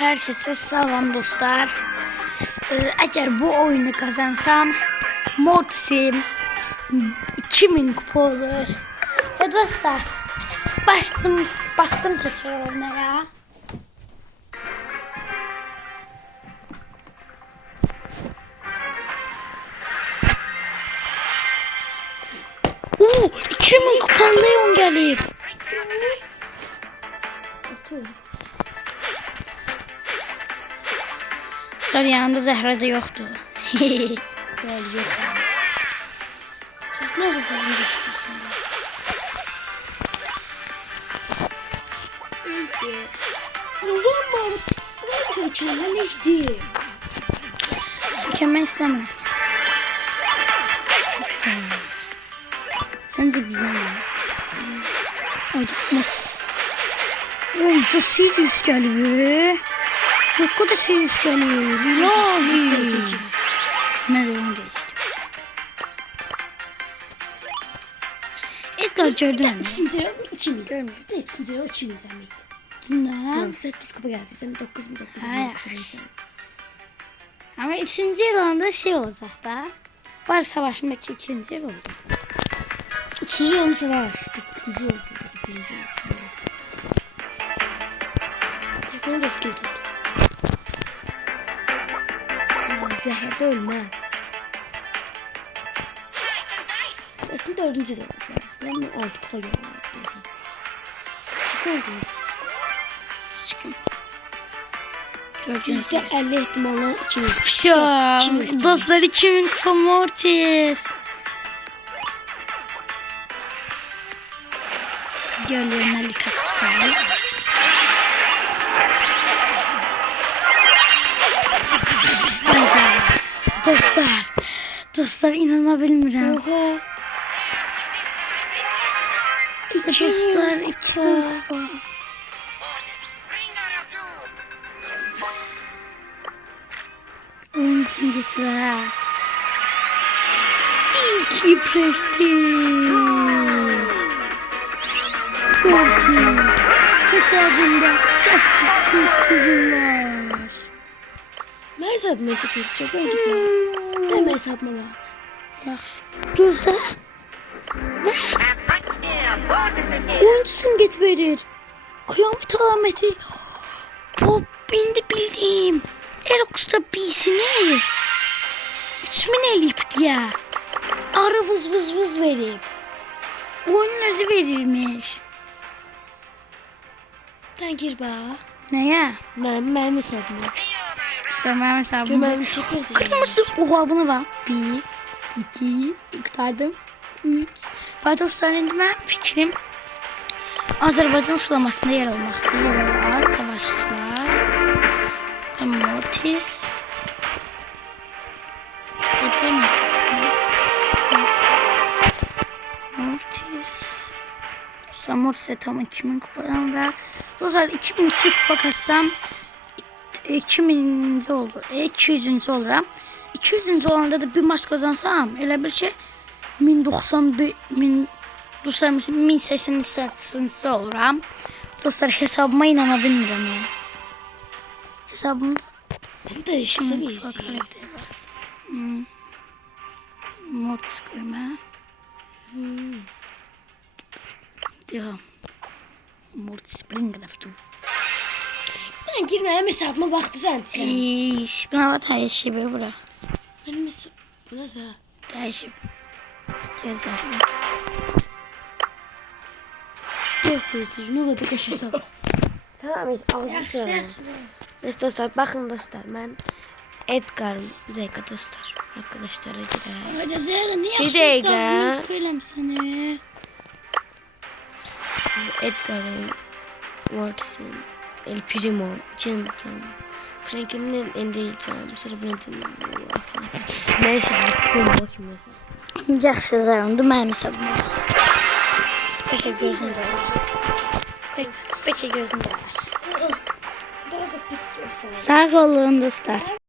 Herkese selam dostlar. Eğer bu oyunu kazansam Mortis'im 2000 kupa olur. Ve dostlar bastım tekrar onlara. Oo, 2000 kupalı Leon gelip. Dostlar yanında Zəhra da yoktu. Gel yok. Siz nerede o zaman ben içinden neydi? Çekemem istemem. Sen de güzel ya. Ay mut. Oğlum da seriz geliyor. Yok o da seriz geliyor. İlahi. Ne de onu geçtim. Edgar gördün mü? İkinci 2000 görmüyor. De ikinci 2000 zemiydi. Ne? 8 kupa geldi. Sen 9 mu 9 Hayır. Ama ikinci yılında şey olacak da. Var savaşın belki ikinci yıl oldu. İkinci yılını savaş. İkinci yıl. Tekrar dostum tut. Zehirde ölme. Aslında 4. de olacak. Ben mi 6 kupa geldim. Çok oldu. Aşkım. Bizde 50 ihtimalle 2000. Şu dostlar 2000 kupa Mortis. Geliyorum Melika Kutsal. Dostlar inanabilmirəm. Oha. Dostlar 2 kupa. Oyun simgesiler. 2 prestij. Mortis. Hesabımda 8 prestijim var. Ne hesabına çıkıyor? Çok önceki. Deme hesabıma bak. Yaxşı. Dostlar. Ne? Oyuncu simgesi verir. Kıyamet alaməti. Hop, indi bildim. Erox'da bisini 3000 eləyib ya. Arı vız verib. Oyunun özü verirmiş. Sen gir bak. Nəyə? Mənim hesabıma. Səməm hesabım. Görməyim çəkməsin. Kırmızı oha buna bak. 1, 2, kurtardım. 3. Ve dostlar indi ben fikrim Azerbaycan sulamasında yer almakta. Yer alan savaşçılar. Mortis. Mortis. Dostlar Mortis'e tam 2000 kupadan ve dostlar 2002 kupa kaçsam 2000 oldu. 200. oluram. 200. olanda da bir maç kazansam elə bir şey 1080 oluram. Dostlar hesabıma inana bilmirəm ya. Hesabımız Bu da işimde bir iş. Mortis koyma. Devam. Mortis Springcraft. Ben girməyim hesabıma baktı sen. Buna bak değişip bura. Benim hesabım. Bu ne da? Değişip. Gezer. Çok kötü. Ne kadar kaş hesabı. Tamam et ağzını çağırın. Neyse dostlar bakın dostlar ben Edgar'ım. Bir dakika dostlar. Arkadaşlara girelim. Hadi Zehra niye Bir dakika. Söylem seni. Edgar'ım. Mortis'im. El Primo. Jonathan. Frank'imden en değileceğim. Cerebran'ın. Neyse bakıyorum bakayım mesela. Yaxşı zarımdı mənim hesabıma. Peki gözünde var. Peki gözünde var. Daha da pis görsen. Sağ olun dostlar.